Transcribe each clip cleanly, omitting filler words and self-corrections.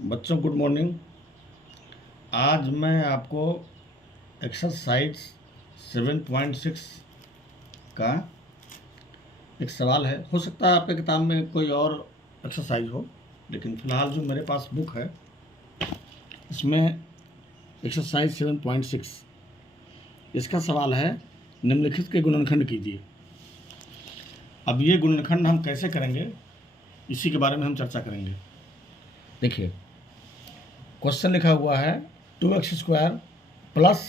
बच्चों good morning. आज मैं आपको एक्सरसाइज 7.6 का एक सवाल है। हो सकता है आपके किताब में कोई और एक्सरसाइज हो, लेकिन फ़िलहाल जो मेरे पास बुक है इसमें एक्सरसाइज 7.6 इसका सवाल है, निम्नलिखित के गुणनखंड कीजिए। अब ये गुणनखंड हम कैसे करेंगे इसी के बारे में हम चर्चा करेंगे। देखिए, क्वेश्चन लिखा हुआ है 2x² प्लस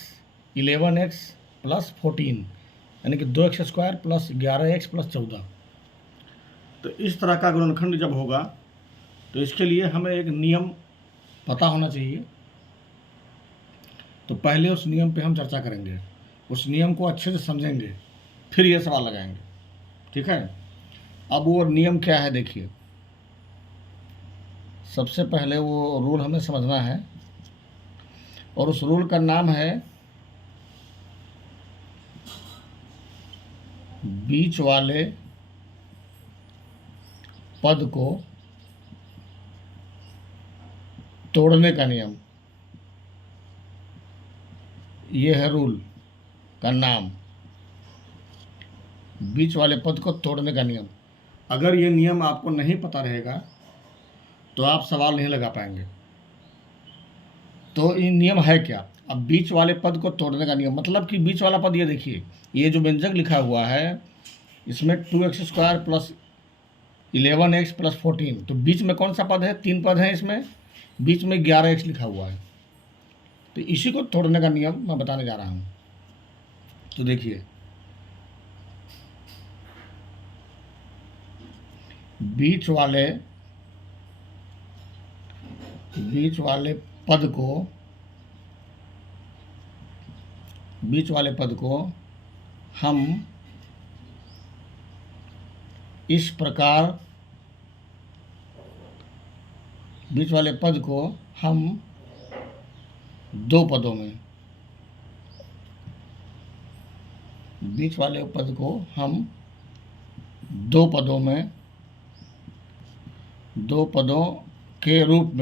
11x प्लस 14, यानी कि 2x² प्लस 11x प्लस 14। तो इस तरह का गुणनखंड जब होगा तो इसके लिए हमें एक नियम पता होना चाहिए। तो पहले उस नियम पे हम चर्चा करेंगे, उस नियम को अच्छे से समझेंगे, फिर ये सवाल लगाएंगे। ठीक है। अब वो नियम क्या है देखिए। सबसे पहले वो रूल हमें समझना है, और उस रूल का नाम है बीच वाले पद को तोड़ने का नियम। ये है रूल का नाम, बीच वाले पद को तोड़ने का नियम। अगर ये नियम आपको नहीं पता रहेगा तो आप सवाल नहीं लगा पाएंगे। तो ये नियम है क्या? अब बीच वाले पद को तोड़ने का नियम मतलब कि बीच वाला पद, ये देखिए, ये जो व्यंजक लिखा हुआ है इसमें 2x² प्लस 11x प्लस 14, तो बीच में कौन सा पद है? 3 पद हैं इसमें, बीच में 11x लिखा हुआ है। तो इसी को तोड़ने का नियम मैं बताने जा रहा हूँ। तो देखिए, बीच वाले पद को हम इस प्रकार, बीच वाले पद को हम दो पदों में, बीच वाले पद को हम दो पदों के रूप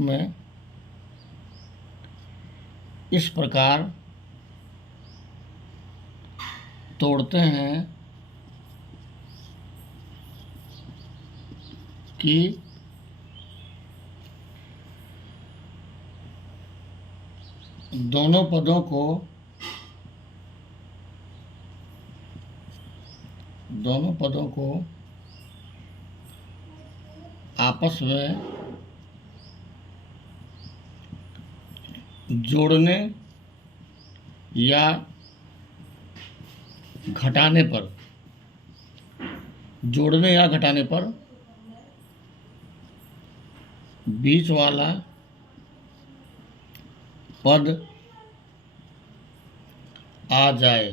में इस प्रकार तोड़ते हैं कि दोनों पदों को आपस में जोड़ने या घटाने पर बीच वाला पद आ जाए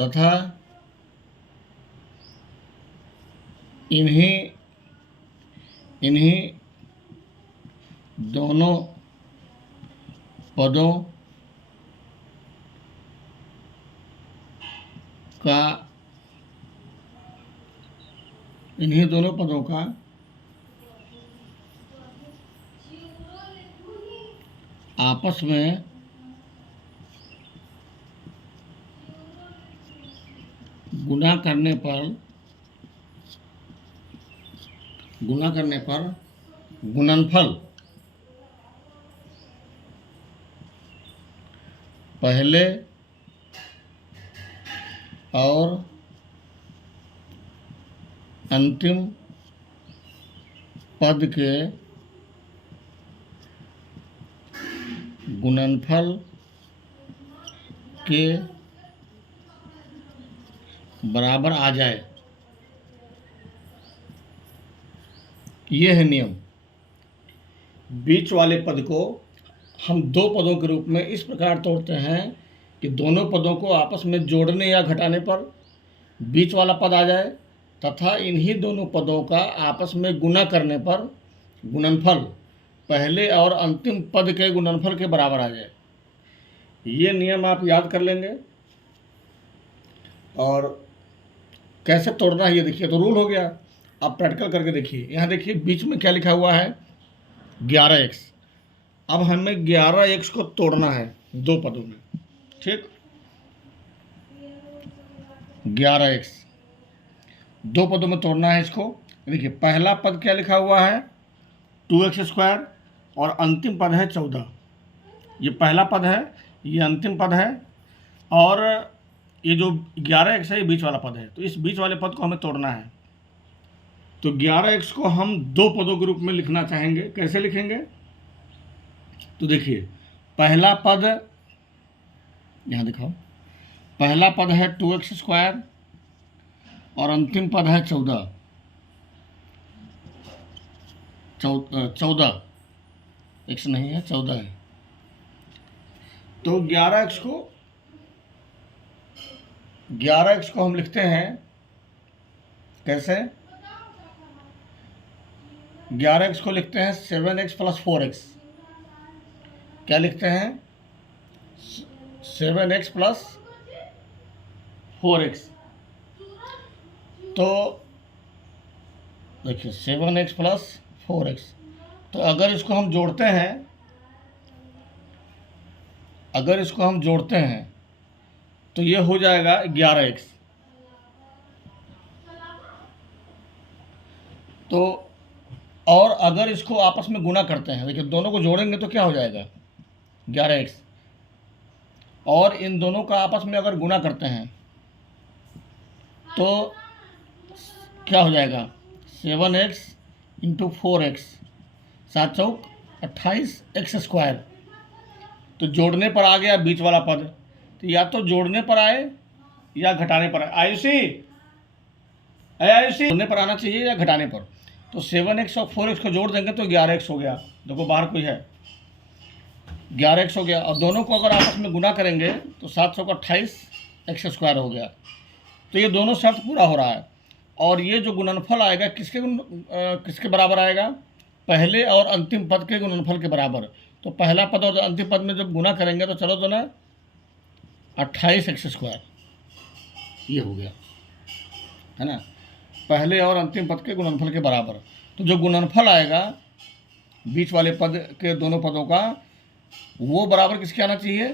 तथा इन्हीं दोनों पदों का आपस में गुणा करने पर गुणनफल पहले और अंतिम पद के गुणनफल के बराबर आ जाए। ये है नियम। बीच वाले पद को हम दो पदों के रूप में इस प्रकार तोड़ते हैं कि दोनों पदों को आपस में जोड़ने या घटाने पर बीच वाला पद आ जाए तथा इन्हीं दोनों पदों का आपस में गुणा करने पर गुणनफल पहले और अंतिम पद के गुणनफल के बराबर आ जाए। ये नियम आप याद कर लेंगे। और कैसे तोड़ना है ये देखिए। तो रूल हो गया, आप प्रैक्टिकल करके देखिए। यहाँ देखिए बीच में क्या लिखा हुआ है 11x। अब हमें 11x को तोड़ना है दो पदों में, ठीक। 11x दो पदों में तोड़ना है इसको। देखिए पहला पद क्या लिखा हुआ है 2x² और अंतिम पद है 14। ये पहला पद है, ये अंतिम पद है, और ये जो 11x है ये बीच वाला पद है। तो इस बीच वाले पद को हमें तोड़ना है। तो 11x को हम दो पदों के रूप में लिखना चाहेंगे। कैसे लिखेंगे? तो देखिए पहला पद यहाँ दिखाओ, पहला पद है 2x² और अंतिम पद है 14। 14 x नहीं है, 14 है। तो 11x को हम लिखते हैं कैसे? 11x को लिखते हैं 7x + 4x। क्या लिखते हैं? 7x + 4x। तो देखिए 7x + 4x। तो अगर इसको हम जोड़ते हैं, तो ये हो जाएगा 11x। तो और अगर इसको आपस में गुना करते हैं, देखिए दोनों को जोड़ेंगे तो क्या हो जाएगा 11x, और इन दोनों का आपस में अगर गुना करते हैं तो क्या हो जाएगा 7x × 4x, 7 चौक 28x²। तो जोड़ने पर आ गया बीच वाला पद। तो या तो जोड़ने पर आए या घटाने पर आए। आयुषी जोड़ने पर आना चाहिए या घटाने पर। तो 7x और 4x को जोड़ देंगे तो 11x हो गया। देखो बाहर कोई है, 11x हो गया। और दोनों को अगर आपस में गुना करेंगे तो 7 चौक 28x² हो गया। तो ये दोनों शर्त पूरा हो रहा है। और ये जो गुणनफल आएगा किसके बराबर आएगा? पहले और अंतिम पद के गुणनफल के बराबर। तो पहला पद और अंतिम पद में जब गुना करेंगे तो चलो तो ना 28x², ये हो गया, है ना, पहले और अंतिम पद के गुणनफल के बराबर। तो जो गुणनफल आएगा बीच वाले पद के दोनों पदों का, वो बराबर किसके आना चाहिए?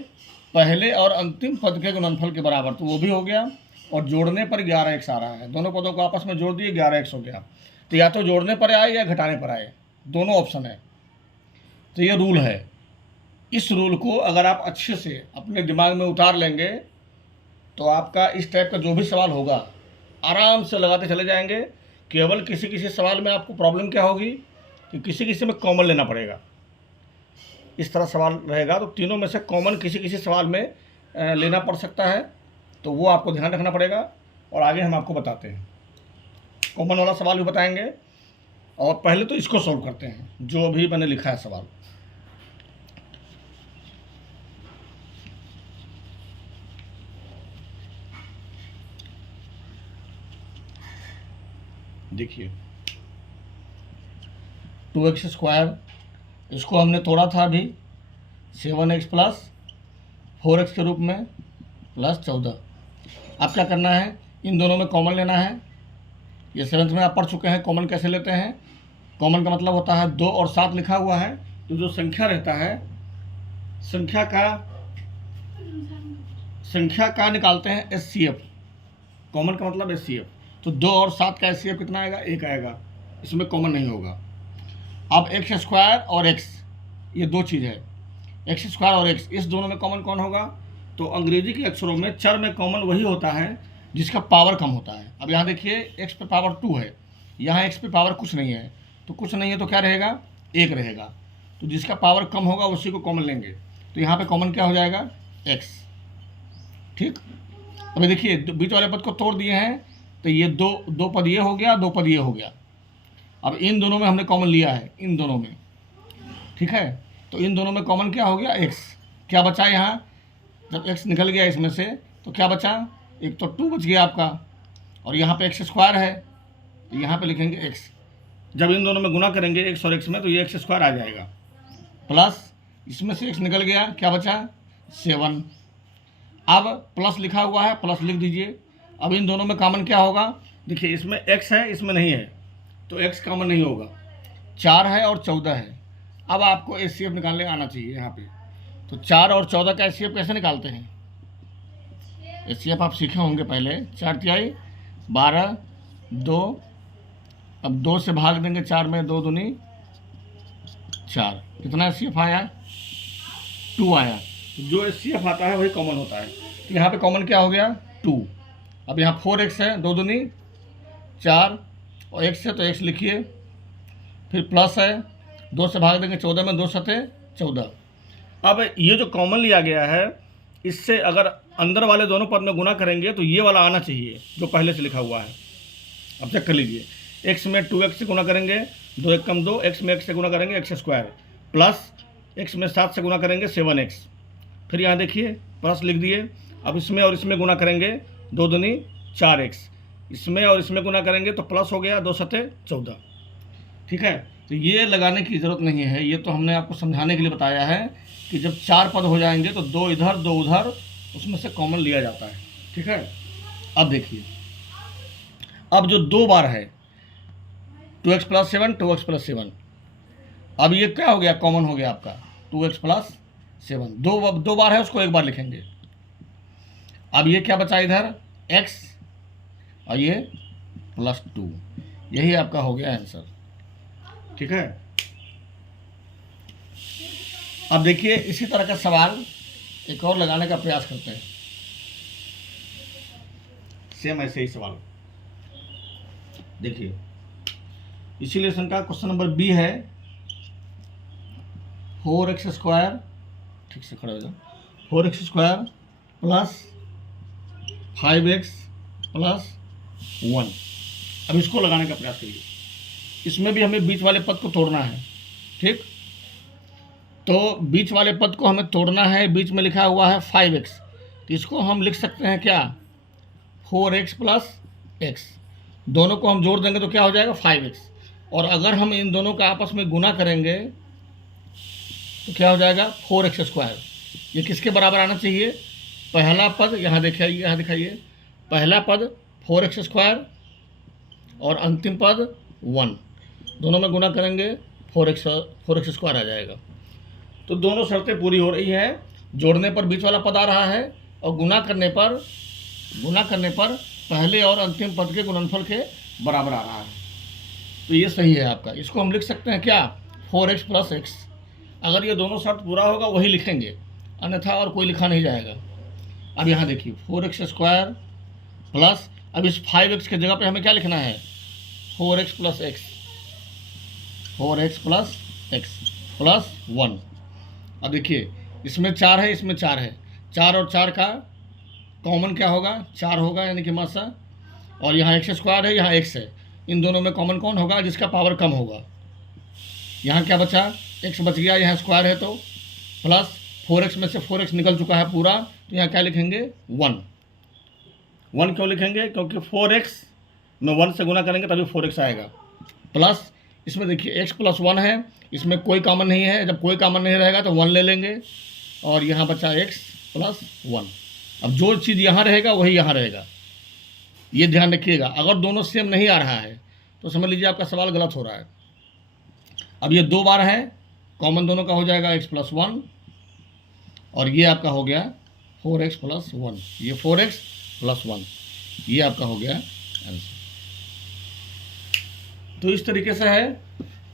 पहले और अंतिम पद के गुणनफल के बराबर। तो वो भी हो गया। और जोड़ने पर 11x आ रहा है। दोनों पदों को आपस में जोड़ दिए, 11x हो गया। तो या तो जोड़ने पर आए या घटाने पर आए, दोनों ऑप्शन है। तो ये रूल है। इस रूल को अगर आप अच्छे से अपने दिमाग में उतार लेंगे तो आपका इस टाइप का जो भी सवाल होगा आराम से लगाते चले जाएंगे। केवल किसी किसी सवाल में आपको प्रॉब्लम क्या होगी कि किसी में कॉमन लेना पड़ेगा। इस तरह सवाल रहेगा तो तीनों में से कॉमन किसी सवाल में लेना पड़ सकता है। तो वो आपको ध्यान रखना पड़ेगा। और आगे हम आपको बताते हैं, कॉमन वाला सवाल भी बताएंगे। और पहले तो इसको सॉल्व करते हैं जो अभी मैंने लिखा है सवाल। देखिए 2x², इसको हमने तोड़ा था अभी 7x + 4x के रूप में +14। अब क्या करना है? इन दोनों में कॉमन लेना है। ये 7th में आप पढ़ चुके हैं कॉमन कैसे लेते हैं। कॉमन का मतलब होता है 2 और 7 लिखा हुआ है तो जो संख्या रहता है, संख्या का निकालते हैं HCF। कॉमन का मतलब HCF। तो 2 और 7 का HCF कितना आएगा? 1 आएगा। इसमें कॉमन नहीं होगा। अब x² और x, ये दो चीज़ है। x² और x, इस दोनों में कॉमन कौन होगा? तो अंग्रेजी के अक्षरों में चर में कॉमन वही होता है जिसका पावर कम होता है। अब यहाँ देखिए x पे पावर 2 है, यहाँ x पे पावर कुछ नहीं है। तो कुछ नहीं है तो क्या रहेगा? 1 रहेगा। तो जिसका पावर कम होगा उसी को कॉमन लेंगे। तो यहाँ पे कॉमन क्या हो जाएगा? x। ठीक। अभी देखिए बीच वाले पद को तोड़ दिए हैं तो ये दो पद ये हो गया, 2 पद ये हो गया। अब इन दोनों में हमने कॉमन लिया है, इन दोनों में, ठीक है। तो इन दोनों में कॉमन क्या हो गया? x। क्या बचा यहाँ? जब x निकल गया इसमें से तो क्या बचा? एक तो 2 बच गया आपका, और यहाँ पे x² है तो यहाँ पे लिखेंगे x। जब इन दोनों में गुना करेंगे x और x में तो ये x² आ जाएगा, प्लस इसमें से x निकल गया, क्या बचा? 7। अब प्लस लिखा हुआ है, प्लस लिख दीजिए। अब इन दोनों में कॉमन क्या होगा? देखिए इसमें x है, इसमें नहीं है, तो x कॉमन नहीं होगा। 4 है और 14 है। अब आपको HCF निकालने आना चाहिए यहाँ पे। तो 4 और 14 का HCF कैसे निकालते हैं? HCF आप सीखे होंगे पहले। 4 तिहाई 12, 2, अब 2 से भाग देंगे 4 में, 2 दूनी 4। कितना HCF आया? 2 आया। तो जो HCF आता है वही कॉमन होता है। तो यहाँ पे कॉमन क्या हो गया? 2। अब यहाँ 4x है, 2 दूनी 4 और x है तो x लिखिए, फिर प्लस है, 2 से भाग देंगे 14 में, 2 सते 14। अब ये जो कॉमन लिया गया है, इससे अगर अंदर वाले दोनों पद में गुना करेंगे तो ये वाला आना चाहिए जो पहले से लिखा हुआ है। अब चेक कर लीजिए, x में 2x से गुना करेंगे 2 एक कम 2, x में x से गुना करेंगे x स्क्वायर, प्लस x में 7 से गुना करेंगे 7x। फिर यहाँ देखिए प्लस लिख दिए। अब इसमें और इसमें गुना करेंगे 2 दूनी 4x, इसमें और इसमें गुना करेंगे तो प्लस हो गया 2 सते 14। ठीक है, तो ये लगाने की ज़रूरत नहीं है, ये तो हमने आपको समझाने के लिए बताया है कि जब 4 पद हो जाएंगे तो 2 इधर 2 उधर, उसमें से कॉमन लिया जाता है। ठीक है, अब देखिए, अब जो 2 बार है 2x प्लस 7, 2x प्लस 7, अब ये क्या हो गया? कॉमन हो गया आपका 2x प्लस 7। 2 बार है, उसको एक बार लिखेंगे। अब ये क्या बचा इधर? x और ये प्लस 2, यही आपका हो गया आंसर। ठीक है, अब देखिए इसी तरह का सवाल एक और लगाने का प्रयास करते हैं। सेम ऐसे ही सवाल देखिए, इसी लेसन का क्वेश्चन नंबर बी है 4x स्क्वायर, ठीक से खड़ा हो जाओ, 4x square plus 5x plus 1। अब इसको लगाने का प्रयास करिए। इसमें भी हमें बीच वाले पद को तोड़ना है। ठीक, तो बीच वाले पद को हमें तोड़ना है। बीच में लिखा हुआ है 5x, तो इसको हम लिख सकते हैं क्या? 4x plus x। दोनों को हम जोड़ देंगे तो क्या हो जाएगा? 5x। और अगर हम इन दोनों का आपस में गुना करेंगे तो क्या हो जाएगा? 4x square. ये किसके बराबर आना चाहिए? पहला पद यहाँ दिखाइए, यहाँ दिखाइए, पहला पद 4x स्क्वायर और अंतिम पद 1, दोनों में गुना करेंगे 4x स्क्वायर आ जाएगा। तो दोनों शर्तें पूरी हो रही हैं। जोड़ने पर बीच वाला पद आ रहा है और गुना करने पर पहले और अंतिम पद के गुणनफल के बराबर आ रहा है। तो ये सही है आपका। इसको हम लिख सकते हैं क्या? 4x plus x। अगर ये दोनों शर्त पूरा होगा वही लिखेंगे, अन्यथा और कोई लिखा नहीं जाएगा। अब यहाँ देखिए 4x स्क्वायर प्लस, अब इस 5x के जगह पे हमें क्या लिखना है? 4x plus x, 4x plus x plus 1। अब देखिए इसमें 4 है, इसमें 4 है, 4 और 4 का कॉमन क्या होगा? 4 होगा, यानी कि मासा। और यहाँ x स्क्वायर है, यहाँ x है, इन दोनों में कॉमन कौन होगा? जिसका पावर कम होगा। यहाँ क्या बचा? x बच गया, यहाँ स्क्वायर है तो प्लस 4x में से 4x निकल चुका है पूरा, तो यहाँ क्या लिखेंगे? 1। 1 क्यों लिखेंगे? क्योंकि 4x में 1 से गुना करेंगे तभी 4x आएगा। प्लस इसमें देखिए x प्लस 1 है, इसमें कोई कॉमन नहीं है, जब कोई कॉमन नहीं रहेगा तो 1 ले लेंगे, और यहाँ बचा x प्लस 1। अब जो चीज़ यहाँ रहेगा वही यहाँ रहेगा, ये ध्यान रखिएगा। अगर दोनों सेम नहीं आ रहा है तो समझ लीजिए आपका सवाल गलत हो रहा है। अब ये 2 बार है, कॉमन दोनों का हो जाएगा x प्लस 1, और ये आपका हो गया 4x प्लस 1, ये 4x प्लस 1, ये आपका हो गया आंसर। तो इस तरीके से है।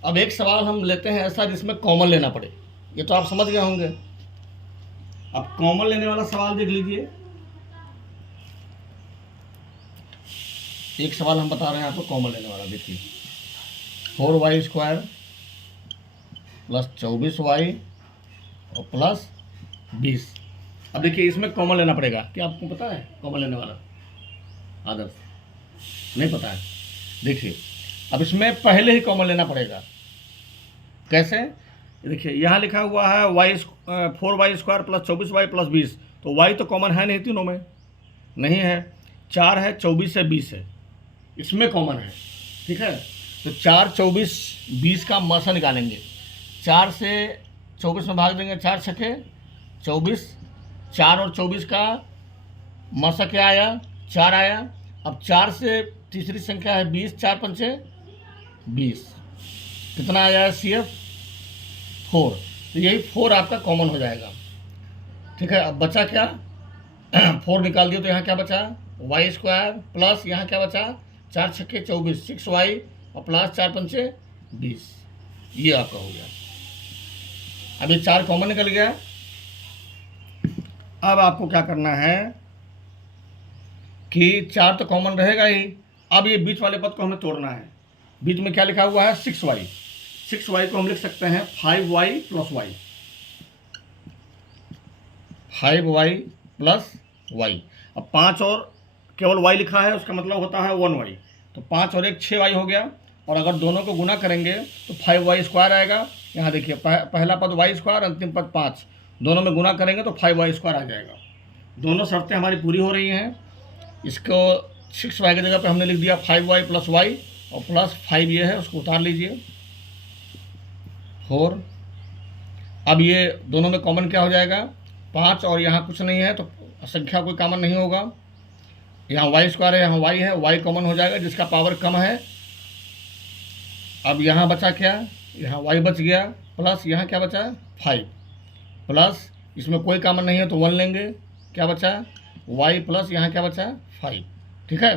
अब एक सवाल हम लेते हैं ऐसा जिसमें कॉमन लेना पड़े, ये तो आप समझ गए होंगे। अब कॉमन लेने वाला सवाल देख लीजिए। एक सवाल हम बता रहे हैं आपको कॉमन लेने वाला, देखिए 4y स्क्वायर प्लस 24y और प्लस 20। अब देखिए इसमें कॉमन लेना पड़ेगा। क्या आपको पता है कॉमन लेने वाला? आदर्श नहीं पता है। देखिए अब इसमें पहले ही कॉमन लेना पड़ेगा। कैसे? देखिए यहाँ लिखा हुआ है 4y square plus 24y plus 20, तो y तो कॉमन है नहीं, तीनों में नहीं है। 4 है, 24 है, 20 है, इसमें कॉमन है। ठीक है, तो 4, 24, 20 का मासा निकालेंगे। 4 से 24 में भाग देंगे, 4 छके 24, 4 और 24 का मासा क्या आया? 4 आया। अब 4 से तीसरी संख्या है 20, 4 पंचे 20। कितना आया है CF 4, तो यही 4 आपका कॉमन हो जाएगा। ठीक है, अब बचा क्या 4 निकाल दिया तो यहाँ क्या बचा y² प्लस यहाँ क्या बचा 4 छक्के 24 6y और प्लस 4 पंचे 20, ये आपका हो गया। अब ये 4 कॉमन निकल गया। अब आपको क्या करना है कि 4 तो कॉमन रहेगा ही, अब ये बीच वाले पद को हमें तोड़ना है। बीच में क्या लिखा हुआ है 6y, 6y को हम लिख सकते हैं 5y plus y, 5y plus y। अब 5 और केवल y लिखा है, उसका मतलब होता है 1y, तो 5 और 1 6y हो गया। और अगर दोनों को गुना करेंगे तो 5y² आएगा। यहाँ देखिए पहला पद y², अंतिम पद 5, दोनों में गुना करेंगे तो 5y² आ जाएगा। दोनों शर्तें हमारी पूरी हो रही हैं। इसको 6y की जगह पे हमने लिख दिया 5y प्लस y और प्लस 5 ये है, उसको उतार लीजिए 4। अब ये दोनों में कॉमन क्या हो जाएगा 5, और यहाँ कुछ नहीं है तो संख्या कोई कॉमन नहीं होगा। यहाँ y² है, यहाँ y है, y कॉमन हो जाएगा जिसका पावर कम है। अब यहाँ बचा क्या, यहाँ y बच गया, प्लस यहाँ क्या बचा 5, प्लस इसमें कोई कॉमन नहीं है तो 1 लेंगे, क्या बचा y प्लस यहाँ क्या बचा 5। ठीक है,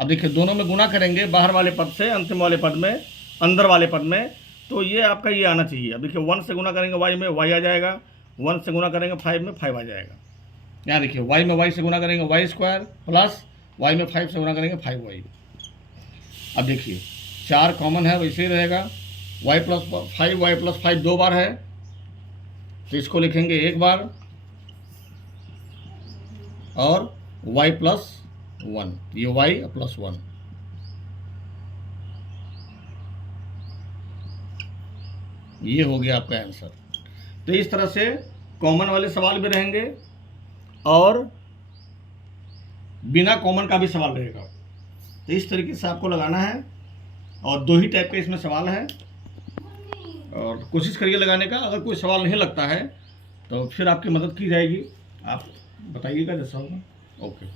अब देखिए दोनों में गुना करेंगे बाहर वाले पद से अंतिम वाले पद में, अंदर वाले पद में, तो ये आपका ये आना चाहिए। अब देखिए 1 से गुना करेंगे y में y आ जाएगा, 1 से गुना करेंगे 5 में 5 आ जाएगा। यहाँ देखिए y में y से गुना करेंगे y² प्लस y में 5 से गुना करेंगे 5y। अब देखिए 4 कॉमन है, वैसे ही रहेगा, y प्लस 5 2 बार है तो इसको लिखेंगे 1 बार, और y प्लस 1, ये y प्लस 1। ये हो गया आपका आंसर। तो इस तरह से कॉमन वाले सवाल भी रहेंगे और बिना कॉमन का भी सवाल रहेगा। तो इस तरीके से आपको लगाना है, और 2 ही टाइप के इसमें सवाल है, और कोशिश करिए लगाने का। अगर कोई सवाल नहीं लगता है तो फिर आपकी मदद की जाएगी, आप बताइएगा जैसा होगा। ओके।